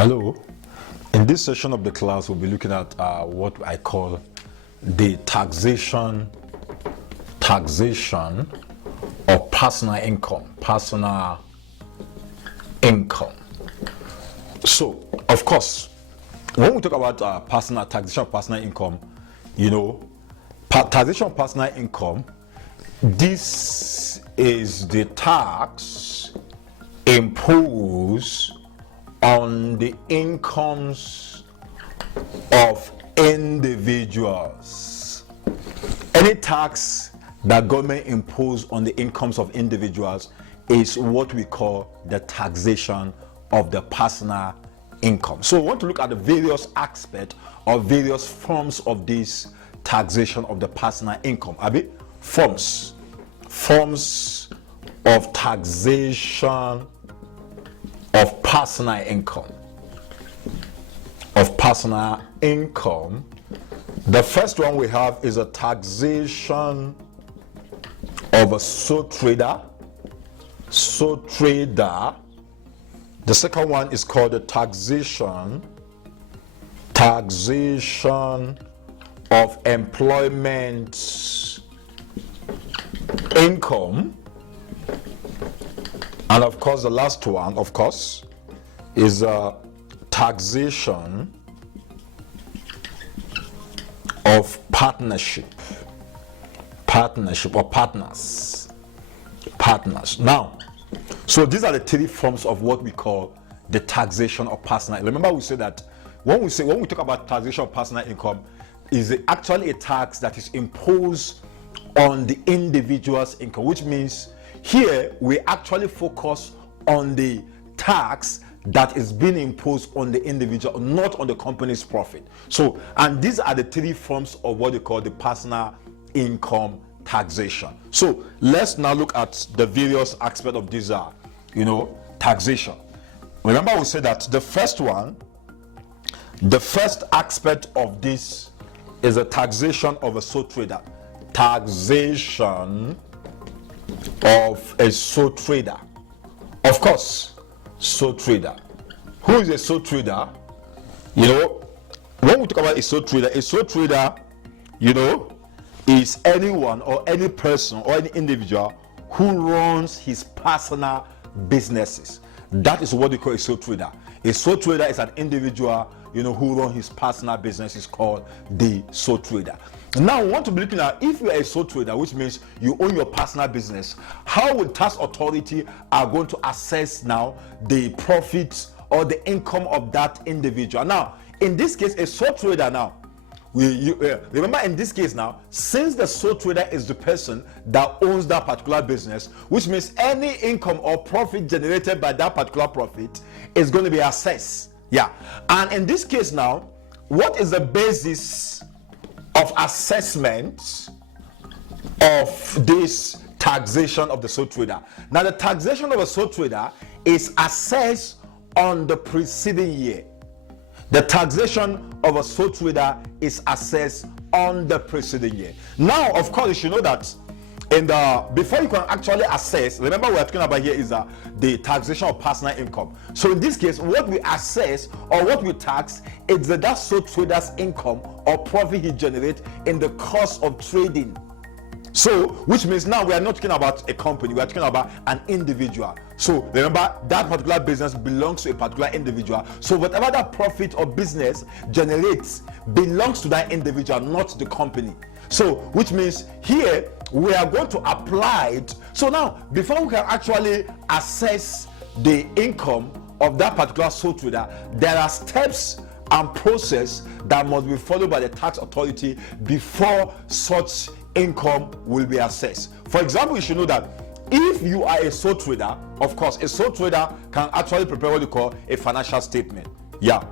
Hello. In this session of the class, we'll be looking at what I call the taxation of personal income. So, of course, when we talk about taxation of personal income, taxation of personal income, this is the tax imposed on the incomes of individuals. Any tax that government impose on the incomes of individuals is what we call the taxation of the personal income. So we want to look at the various aspects or various forms of this taxation of the personal income. Forms of taxation of personal income. The first one we have is a taxation of a sole trader. The second one is called the taxation of employment income. And of course, the last one, of course, is a taxation of partnership or partners. Now, so these are the three forms of what we call the taxation of personal. Remember, we said that when we talk about taxation of personal income, is actually a tax that is imposed on the individual's income, which means here we actually focus on the tax that is being imposed on the individual, not on the company's profit. So, and these are the three forms of what they call the personal income taxation. So let's now look at the various aspects of this taxation. Remember, we said that the first aspect of this is a taxation of a sole trader. Taxation of a sole trader. Of course, sole trader. Who is a sole trader? When we talk about a sole trader, is anyone or any person or any individual who runs his personal businesses. That is what they call a sole trader. A sole trader is an individual who runs his personal business, is called the sole trader. Now we want to be looking at, if you are a sole trader, which means you own your personal business, how will tax authority are going to assess now the profits or the income of that individual? Now, in this case, a sole trader now, remember in this case now, since the sole trader is the person that owns that particular business, which means any income or profit generated by that particular profit is going to be assessed. And in this case now, what is the basis of assessment of this taxation of the sole trader? Now, the taxation of a sole trader is assessed on the preceding year. The taxation of a sole trader is assessed on the preceding year. Now, of course, you should know that before you can actually assess, remember what we're talking about here is the taxation of personal income. So in this case, what we assess or what we tax is that sole trader's income or profit he generates in the course of trading. So, which means now we are not talking about a company, we are talking about an individual. So remember, that particular business belongs to a particular individual. So whatever that profit or business generates belongs to that individual, not the company. So, which means here we are going to apply it. So now, before we can actually assess the income of that particular sole trader, there are steps and process that must be followed by the tax authority before such income will be assessed. For example, you should know that if you are a sole trader, of course, a sole trader can actually prepare what you call a financial statement.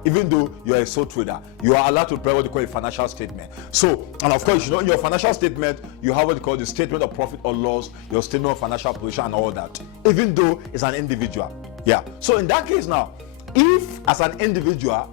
Even though you are a sole trader, you are allowed to prepare what you call a financial statement. So, and of course, in your financial statement, you have what you call the statement of profit or loss, your statement of financial position, and all that. Even though it's an individual. So in that case now, if as an individual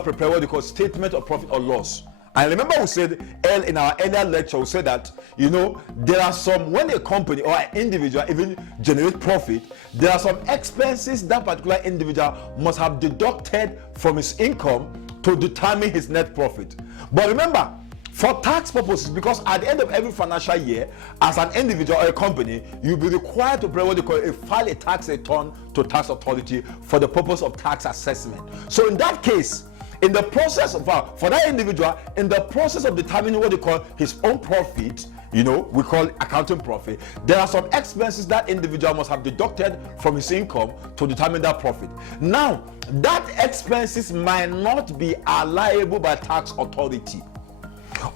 prepare what you call statement of profit or loss, And remember we said in our earlier lecture, we said that, there are some, when a company or an individual even generate profit, there are some expenses that particular individual must have deducted from his income to determine his net profit. But remember, for tax purposes, because at the end of every financial year, as an individual or a company, you'll be required to prepare what they call file a tax return to tax authority for the purpose of tax assessment. So in that case, in the process of for that individual, in the process of determining what they call his own profit, we call accounting profit, there are some expenses that individual must have deducted from his income to determine that profit. Now, that expenses might not be allowable by tax authority,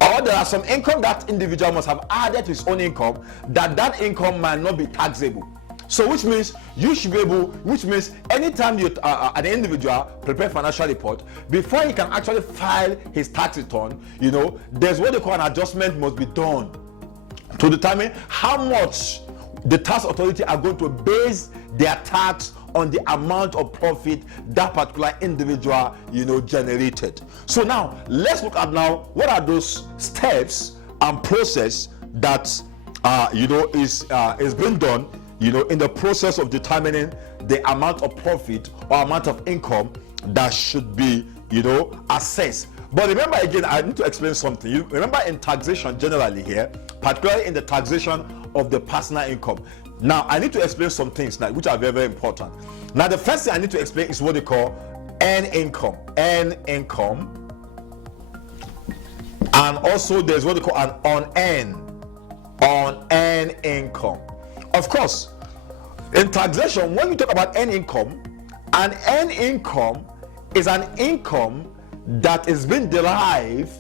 or there are some income that individual must have added to his own income that income might not be taxable. So which means you should be able, which means anytime you an individual prepare financial report, before he can actually file his tax return, there's what they call an adjustment must be done to determine how much the tax authority are going to base their tax on the amount of profit that particular individual generated. So now let's look at now what are those steps and process that is being done in the process of determining the amount of profit or amount of income that should be assessed. But remember, again, I need to explain something. You remember, in taxation generally here, particularly in the taxation of the personal income, now I need to explain some things now which are very, very important. Now the first thing I need to explain is what they call earned income, and also there's what they call an unearned income. Of course, in taxation, when you talk about earned income, an earned income is an income that is being derived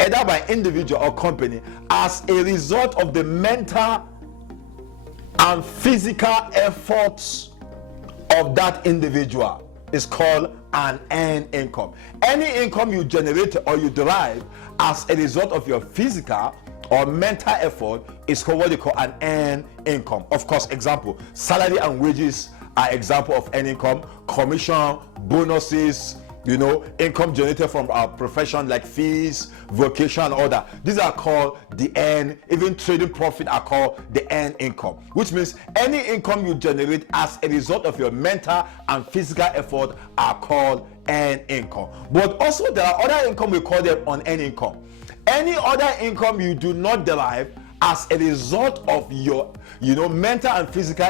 either by individual or company as a result of the mental and physical efforts of that individual. Is called an earned income. Any income you generate or you derive as a result of your physical or mental effort is called what they call an earned income. Of course, example, salary and wages are example of earned income. Commission, bonuses, income generated from our profession like fees, vocation, and all that. These are called the earned. Even trading profit are called the earned income, which means any income you generate as a result of your mental and physical effort are called earned income. But also there are other income, we call them unearned income. Any other income you do not derive as a result of your mental and physical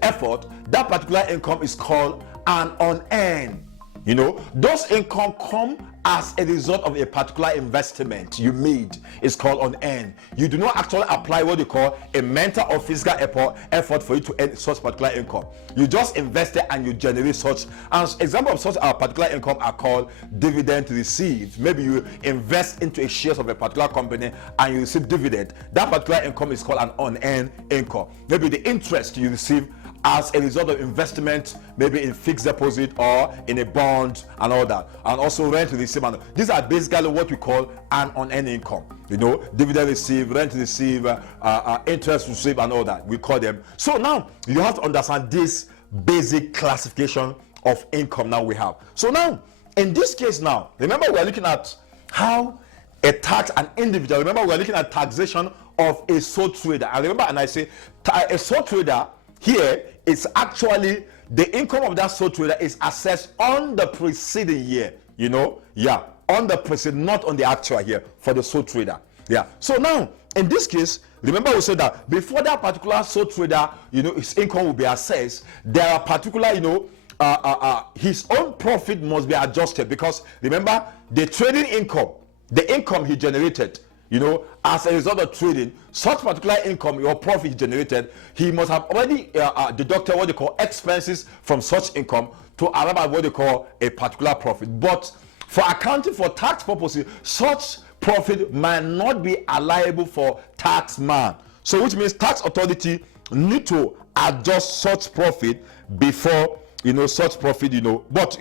effort, that particular income is called an unearned. Those income come as a result of a particular investment you made. Is called unearned. You do not actually apply what you call a mental or physical effort for you to earn such particular income. You just invest it and you generate such. And example of such a particular income are called dividend received. Maybe you invest into a shares of a particular company and you receive dividend. That particular income is called an unearned income. Maybe the interest you receive as a result of investment, maybe in fixed deposit or in a bond and all that, and also rent receive. And these are basically what we call an unearned income. Dividend receive, rent receive, interest receive, and all that. We call them. So now you have to understand this basic classification of income. Now we have. So now in this case, now remember we are looking at how a tax an individual. Remember we are looking at taxation of a sole trader. And remember, and I say a sole trader. Here, it's actually the income of that sole trader is assessed on the preceding year, on the preceding, not on the actual here for the sole trader. So now, in this case, remember we said that before that particular sole trader, his income will be assessed, there are particular, his own profit must be adjusted, because remember, the trading income, the income he generated, as a result of trading, such particular income or profit generated, he must have already deducted what they call expenses from such income to arrive at what they call a particular profit. But for accounting for tax purposes, such profit might not be allowable for tax man. So which means tax authority need to adjust such profit before such profit, but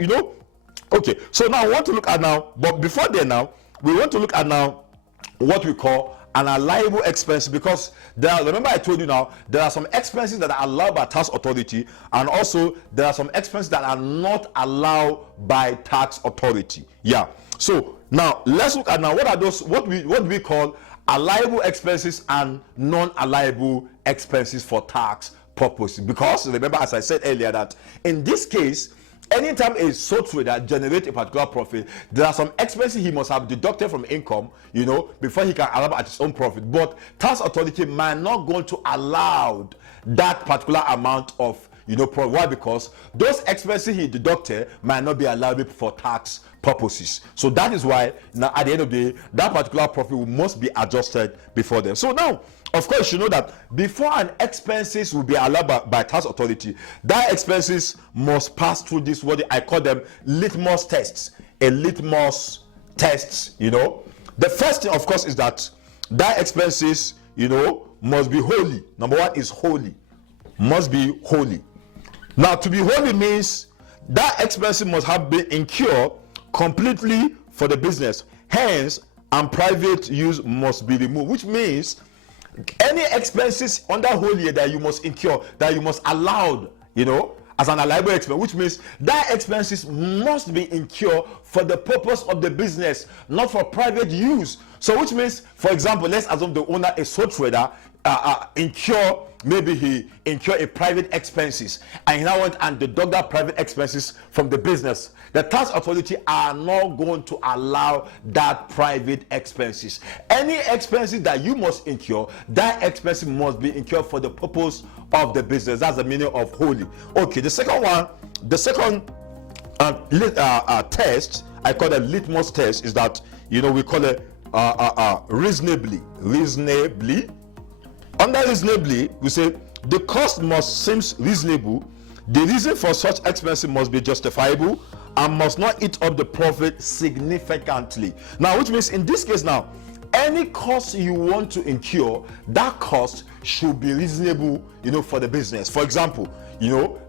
okay. So now I want to look at now, but before then now, we want to look at now what we call an allowable expense, because remember I told you now there are some expenses that are allowed by tax authority, and also there are some expenses that are not allowed by tax authority. So now let's look at now what are those, what we call allowable expenses and non-allowable expenses for tax purposes. Because remember, as I said earlier, that in this case, anytime a sole trader generates a particular profit, there are some expenses he must have deducted from income, before he can arrive at his own profit. But tax authority might not going to allow that particular amount of profit. Why? Because those expenses he deducted might not be allowable for tax purposes. So that is why now at the end of the day, that particular profit must be adjusted before them. So now, of course, you know that before an expenses will be allowed by tax authority, that expenses must pass through this, what I call them, litmus tests. A litmus tests. The first thing, of course, is that expenses, must be holy. Number one is holy. Must be holy. Now, to be holy means that expenses must have been incurred completely for the business. Hence, and private use must be removed, which means any expenses under holy that you must incur, that you must allow, as an allowable expense, which means that expenses must be incurred for the purpose of the business, not for private use. So which means, for example, let's assume the owner is sole trader, maybe he incur a private expenses, and he now went and deduct that private expenses from the business. The tax authority are not going to allow that private expenses. Any expenses that you must incur, that expense must be incurred for the purpose of the business. That's the meaning of holy. Okay, the second one, test, I call it litmus test, is that we call it reasonably. Under reasonably, we say the cost must seem reasonable. The reason for such expenses must be justifiable and must not eat up the profit significantly. Now, which means in this case now, any cost you want to incur, that cost should be reasonable, for the business. For example,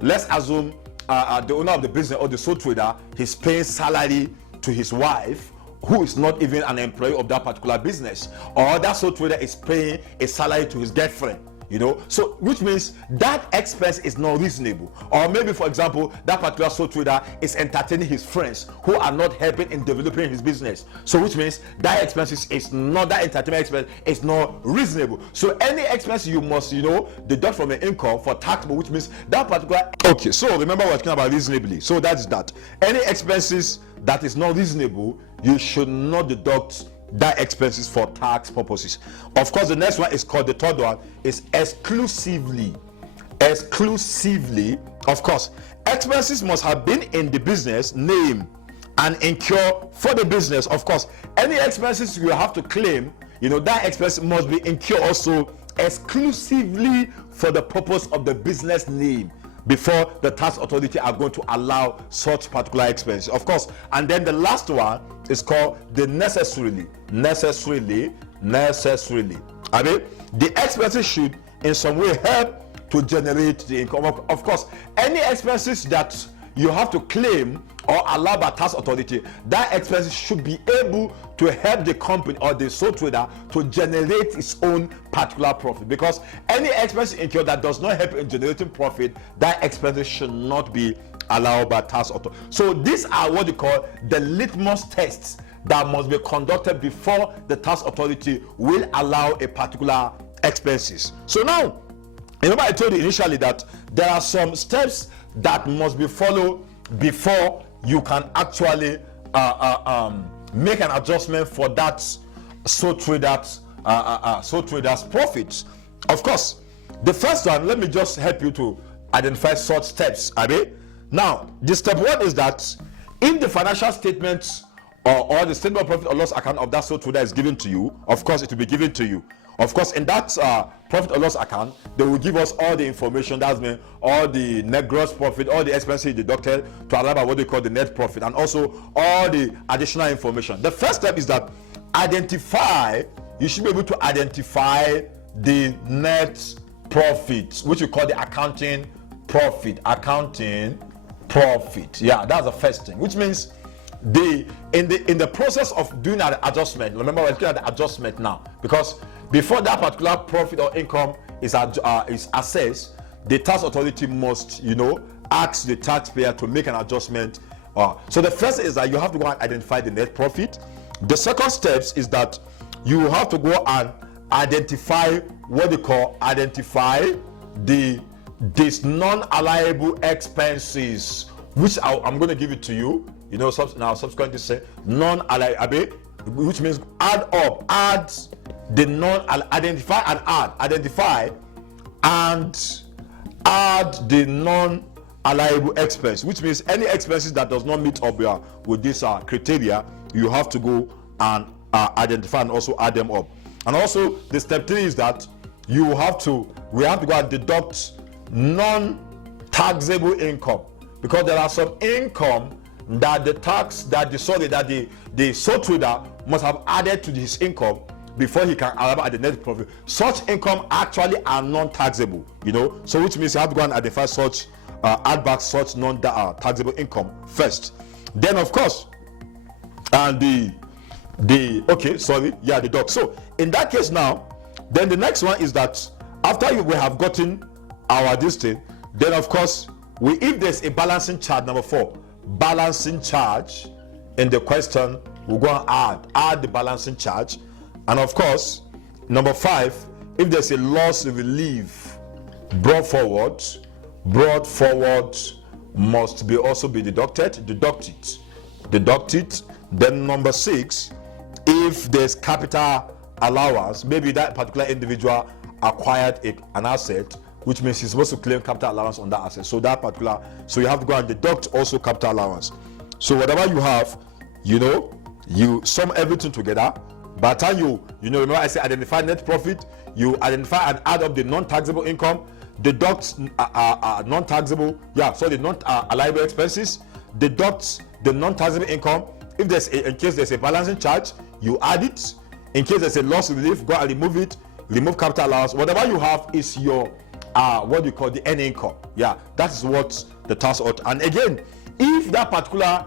let's assume the owner of the business or the sole trader, he's paying salary to his wife, who is not even an employee of that particular business, or that sole trader is paying a salary to his girlfriend, so which means that expense is not reasonable. Or maybe, for example, that particular sole trader is entertaining his friends who are not helping in developing his business, so which means that expense is not, that entertainment expense is not reasonable. So any expense you must deduct from your income for taxable, which means that particular. Okay, so remember we're talking about reasonably. So that's that. Any expenses that is not reasonable, you should not deduct that expenses for tax purposes. Of course, the next one is called, the third one is exclusively. Of course, expenses must have been in the business name and incur for the business. Of course, any expenses you have to claim, that expense must be incurred also exclusively for the purpose of the business name before the tax authority are going to allow such particular expense. Of course, and then the last one is called the necessarily. I mean, the expenses should in some way help to generate the income. Of course, any expenses that you have to claim or allow by tax authority, that expenses should be able to help the company or the sole trader to generate its own particular profit. Because any expense incurred that does not help in generating profit, that expenses should not be allowed by tax authority. So these are what you call the litmus tests that must be conducted before the tax authority will allow a particular expenses. So now, remember I told you initially that there are some steps that must be followed before you can actually make an adjustment for that sole trader's profits. Of course, the first one, let me just help you to identify such steps. Now, the step one is that if the financial statements or the statement of profit or loss account of that sole trader is given to you, of course it will be given to you. Of course, in that profit or loss account, they will give us all the information. That's mean all the net gross profit, all the expenses deducted to arrive at what they call the net profit, and also all the additional information. The first step is that you should be able to identify the net profit, which we call the accounting profit. Yeah, that's the first thing, which means in the process of doing an adjustment, remember we're looking at the adjustment now, because before that particular profit or income is assessed, the tax authority must ask the taxpayer to make an adjustment So the first is that you have to go and identify the net profit. The second steps is that you have to go and identify what they call these non-allowable expenses, which I'm going to give it to you. You know, now subsequently say non-allowable, which means add the identify and add the non-allowable expense, which means any expenses that does not meet up with this criteria, you have to go and identify and also add them up. And also the step 3 is that we have to go and deduct non-taxable income, because there are some income that the sole trader must have added to his income before he can arrive at the net profit. Such income actually are non-taxable, you know, so which means you have to go and identify such add back such non-taxable income first. Then of course, and the deduct. So in that case now, then the next one is that after we have gotten our this thing, then of course if there's a balancing charge, number 4, balancing charge in the question, we'll go and add the balancing charge. And of course, number 5, if there's a loss relief brought forward must be also be deducted, deduct it. Then number 6, if there's capital allowance, maybe that particular individual acquired an asset, which means he's supposed to claim capital allowance on that asset. So you have to go and deduct also capital allowance. So whatever you have, you sum everything together. By the time you remember I say identify net profit, you identify and add up the non-taxable income, deduct non-allowable expenses, deduct the non-taxable income. If in case there's a balancing charge, you add it. In case there's a loss relief, go and remove it. Remove capital allowance. Whatever you have is your what you call the earned income. Yeah, that is what the tax ought. And again, if that particular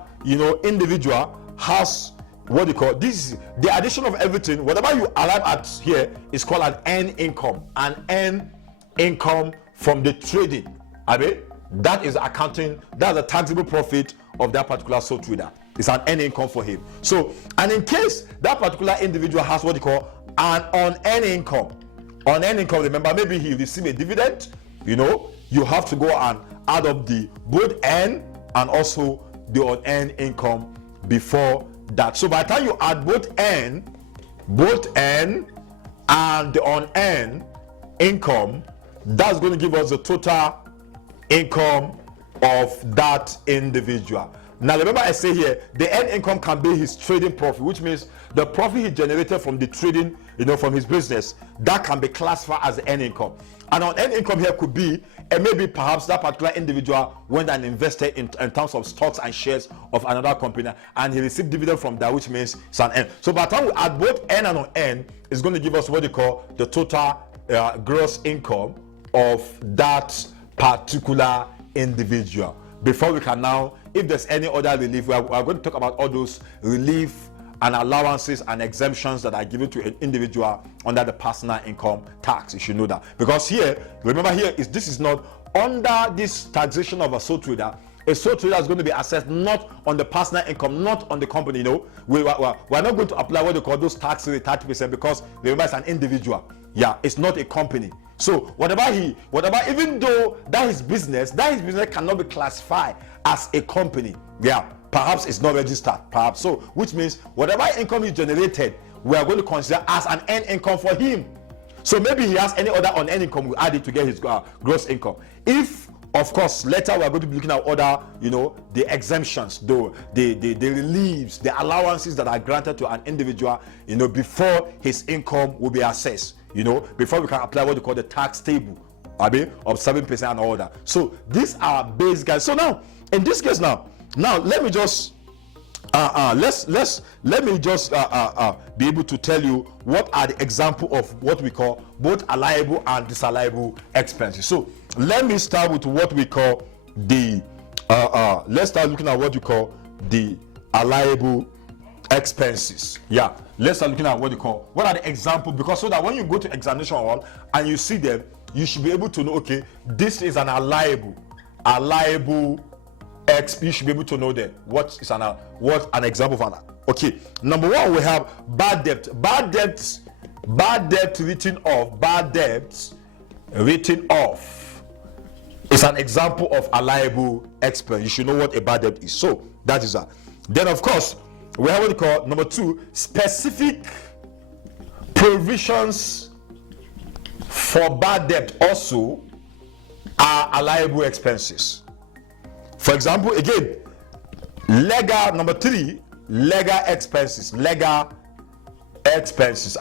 individual has what you call this, the addition of everything, whatever you arrive at here is called an earned income. An earned income from the trading. I mean, that is accounting. That's the taxable profit of that particular sole trader. It's an earned income for him. So, and in case that particular individual has what you call an unearned income. Unearned income, remember, maybe he received a dividend, you have to go and add up the both earned and also the unearned income before that. So by the time you add both earned and the unearned income, that's going to give us the total income of that individual. Now remember I say here, the earned income can be his trading profit, which means the profit he generated from the trading, from his business, that can be classified as the earned income. And unearned income here could be, and maybe perhaps that particular individual went and invested in terms of stocks and shares of another company, and he received dividend from that, which means it's an earned. So by the time we add both earned and unearned, it's going to give us what they call the total gross income of that particular individual. Before we can now, if there's any other relief, we are going to talk about all those relief and allowances and exemptions that are given to an individual under the personal income tax. You should know that, because here, remember here, this is not under this taxation of a sole trader. A sole trader is going to be assessed not on the personal income, not on the company. We're not going to apply what they call those tax rate 30%, because remember it's an individual. Yeah, it's not a company. So whatever even though that his business cannot be classified as a company. Yeah, perhaps it's not registered, perhaps. So which means whatever income he generated, we are going to consider as an earned income for him. So maybe he has any other unearned income, we add it to get his gross income. If of course later we are going to be looking at other, the exemptions, the reliefs, the allowances that are granted to an individual, before his income will be assessed. Before we can apply what they call the tax table, of 7% and all that. So these are base guys. So now, in this case, now let me just let me just be able to tell you what are the example of what we call both allowable and disallowable expenses. So let me start with what we call the let's start looking at what you call the allowable expenses. Yeah, let's start looking at what are the examples, because so that when you go to examination hall and you see them, you should be able to know, okay, this is an allowable you should be able to know that what an example of that. Okay, number one, we have bad debt. Bad debt written off is an example of a liable expense. You should know what a bad debt is. So that is that. Then of course we have what we call number two, specific provisions for bad debt also are allowable expenses. For example, again, number three, legal expenses.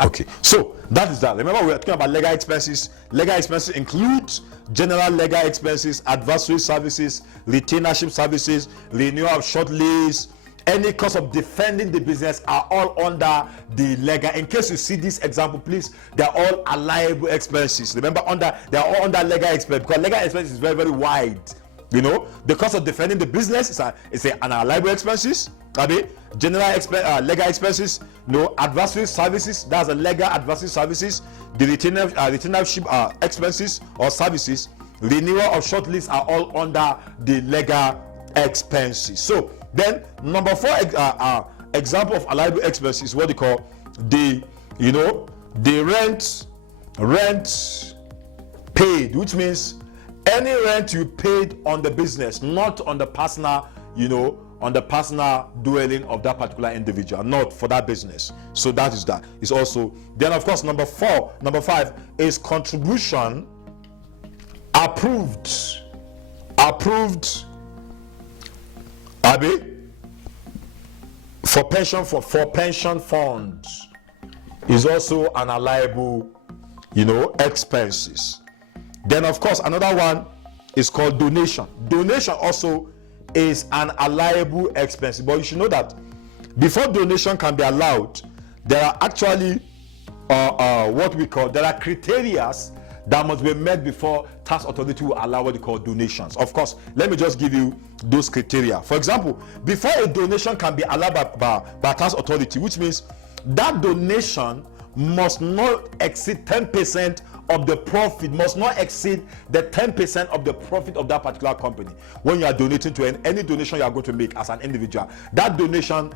Okay, so that is that. Remember, we are talking about legal expenses. Legal expenses include general legal expenses, advisory services, retainership services, renewal of short lease. Any cost of defending the business are all under the legal. In case you see this example, please, they are all allowable expenses. Remember, they are all under legal expense, because legal expense is very, very wide. You know, the cost of defending the business is an allowable expenses. General legal expenses, advisory services, that's a legal advisory services. The retainership expenses or services, renewal of short lease are all under the legal expenses. So then number four example of allowable expenses is what they call the rent paid, which means any rent you paid on the business, not on the personal, on the personal dwelling of that particular individual, not for that business. So that is that. It's also then of course number five is contribution approved for pension funds is also an allowable expenses. Then of course another one is called donation. Donation also is an allowable expense, but you should know that before donation can be allowed, there are actually there are criteria that must be met before tax authority will allow what they call donations. Of course, let me just give you those criteria. For example, before a donation can be allowed by tax authority, which means that donation must not exceed 10% of the profit, must not exceed the 10% of the profit of that particular company. When you are donating to any donation you are going to make as an individual, that donation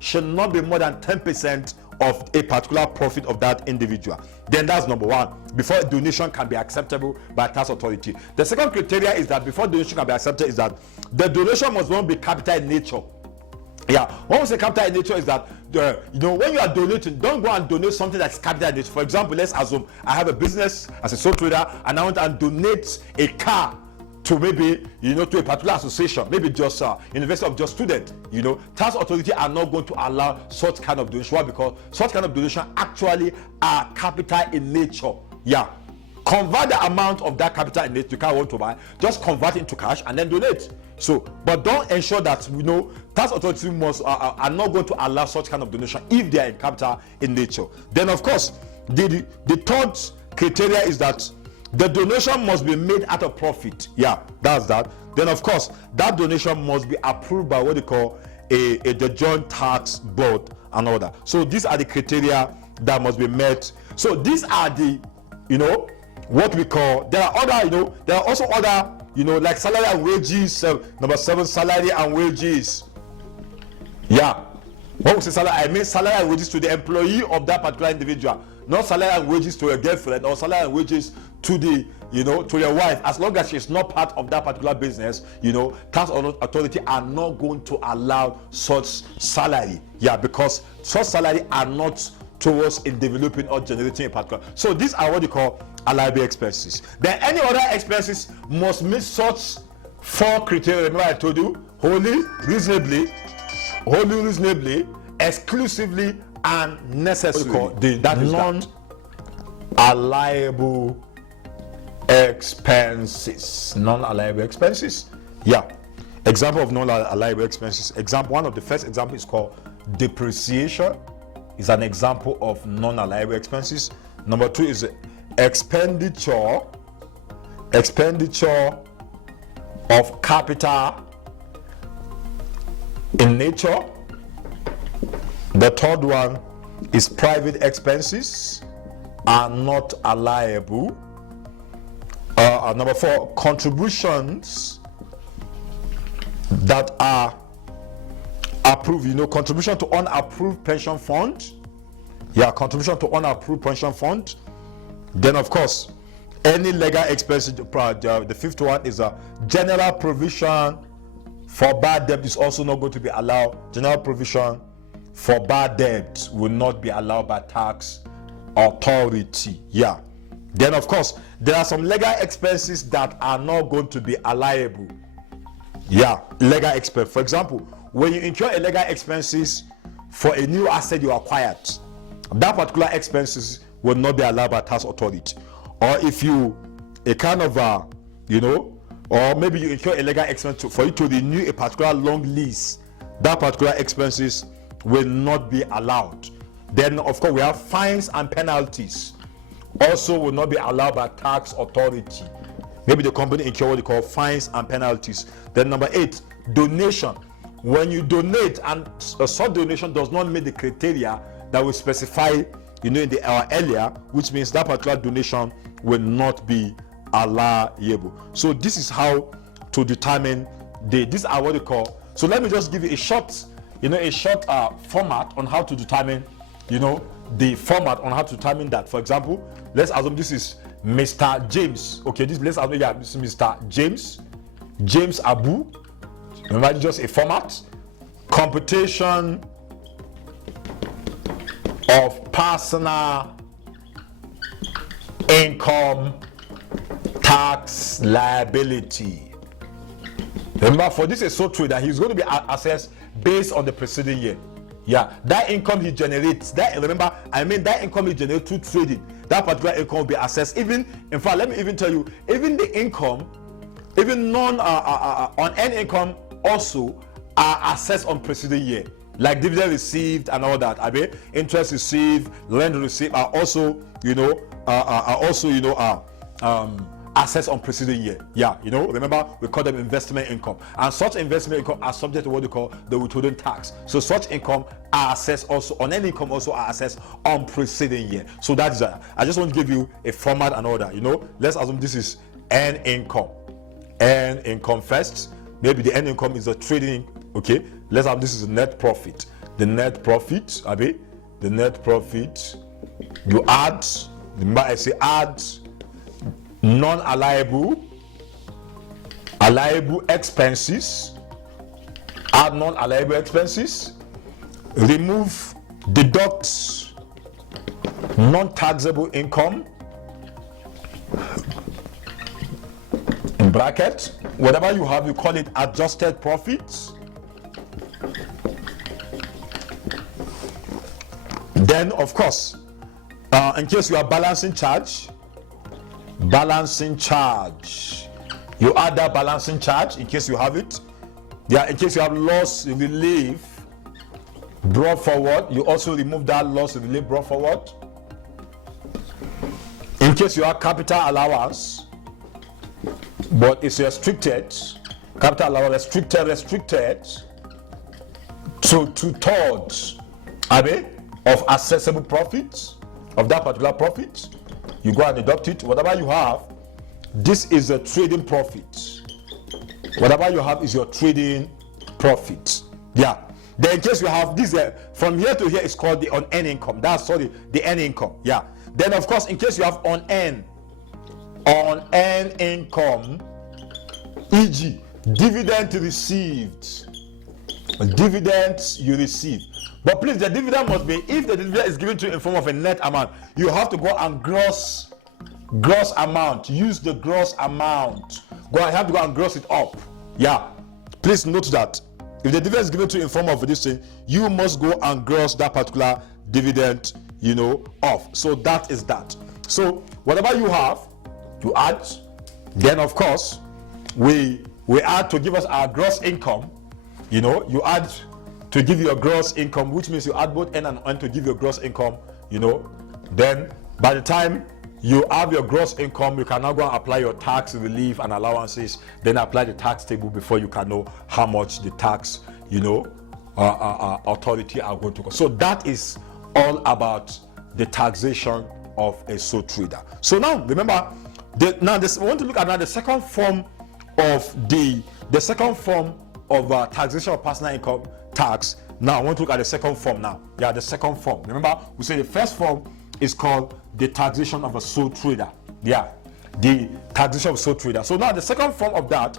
should not be more than 10% of a particular profit of that individual. Then that's number one, before a donation can be acceptable by tax authority. The second criteria is that before donation can be accepted is that the donation must not be capital in nature. Yeah, when we say capital in nature is that when you are donating, don't go and donate something that's capital in nature. For example, let's assume I have a business as a sole trader and I want to donate a car to maybe to a particular association, maybe just University of Just Student. Tax authority are not going to allow such kind of donation. Why? Because such kind of donation actually are capital in nature. Yeah. Convert the amount of that capital in nature you can't want to buy, just convert it into cash and then donate. So, but don't ensure that tax authority are not going to allow such kind of donation if they are in capital in nature. Then of course, the third criteria is that the donation must be made out of profit. Yeah, that's that. Then of course, that donation must be approved by what they call the joint tax board and all that. So these are the criteria that must be met. So these are the what we call, there are also other like salary and wages. Number 7, salary and wages. Yeah, when we say salary, I mean salary and wages to the employee of that particular individual, not salary and wages to a girlfriend or salary and wages to the to your wife. As long as she's not part of that particular business, tax authority are not going to allow such salary. Yeah, because such salary are not towards in developing or generating a particular. So these are what you call allowable expenses. Then any other expenses must meet such 4 criteria. Remember I told you: wholly, reasonably, exclusively, and necessarily. That is non-allowable expenses. Non-allowable expenses. Yeah. Example of non-allowable expenses. One of the first example is called depreciation. Is an example of non-allowable expenses. Number 2 is expenditure of capital in nature. The third one is private expenses are not allowable. Number 4, contributions that are approved, contribution to unapproved pension fund. Yeah, contribution to unapproved pension fund. Then of course, any legal expenses. The fifth one is a general provision for bad debt is also not going to be allowed. General provision for bad debt will not be allowed by tax authority. Yeah. Then of course, there are some legal expenses that are not going to be allowable. Yeah, legal expense. For example, when you incur a legal expenses for a new asset you acquired, that particular expenses will not be allowed by tax authority. Or if you or maybe you incur a legal expense for you to renew a particular long lease, that particular expenses will not be allowed. Then of course we have fines and penalties, also will not be allowed by tax authority. Maybe the company incur what they call fines and penalties. Then number 8, donation. When you donate and a such donation does not meet the criteria that we specify in the earlier, which means that particular donation will not be allowable. So this is how to determine these are what they call. So let me just give you a short format on how to determine the format on how to determine that. For example, let's assume this is Mr. James. Okay, this is Mr. James Abu. Remember, just a format. Computation of personal income tax liability. Remember, for this a sole trader, he's going to be assessed based on the preceding year. Yeah, that income he generates, that income he generates through trading, that particular income will be assessed. Even, in fact, let me even tell you, even the income, even on-end income also are assessed on preceding year. Like dividend received and all that. Interest received, rent received are also, assessed on preceding year. Yeah, remember we call them investment income, and such investment income are subject to what they call the withholding tax. So such income are assessed also on any income, also are assessed on preceding year. So that is I just want to give you a format and order. Let's assume this is earned income. Earned income first. Maybe the earned income is a trading. Okay, let's have this is net profit. The net profit, the net profit. You add. Remember, I say add non-allowable expenses. Add non-allowable expenses. Deduct non-taxable income. In bracket, whatever you have, you call it adjusted profits. Then, of course, in case you are balancing charge, you add that balancing charge in case you have it. Yeah, in case you have loss relief brought forward, you also remove that loss relief brought forward. In case you have capital allowance, but it's restricted, capital allowance restricted to 2/3 of accessible profits of that particular profit, you go and deduct it. Whatever you have, this is a trading profit. Whatever you have is your trading profit. Yeah. Then in case you have this, from here to here is called the unearned income. The earned income. Yeah. Then of course, in case you have unearned income, e.g., dividend received, dividends you receive. But please, the dividend must be, if the dividend is given to you in form of a net amount, you have to go and gross amount. Use the gross amount. You have to go and gross it up. Yeah. Please note that if the dividend is given to you in form of this thing, you must go and gross that particular dividend, off. So that is that. So whatever you have, you add. Then of course, we add to give us our gross income. You add to give you a gross income, which means you add both N and N to give you a gross income. Then by the time you have your gross income, you can now go and apply your tax relief and allowances, then apply the tax table before you can know how much the tax authority are going to cost. So that is all about the taxation of a sole trader. So now remember, we want to look at now the second form of of taxation of personal income tax. Now I want to look at the second form now. Yeah, the second form. Remember, we said the first form is called the taxation of a sole trader. Yeah, the taxation of sole trader. So now the second form of that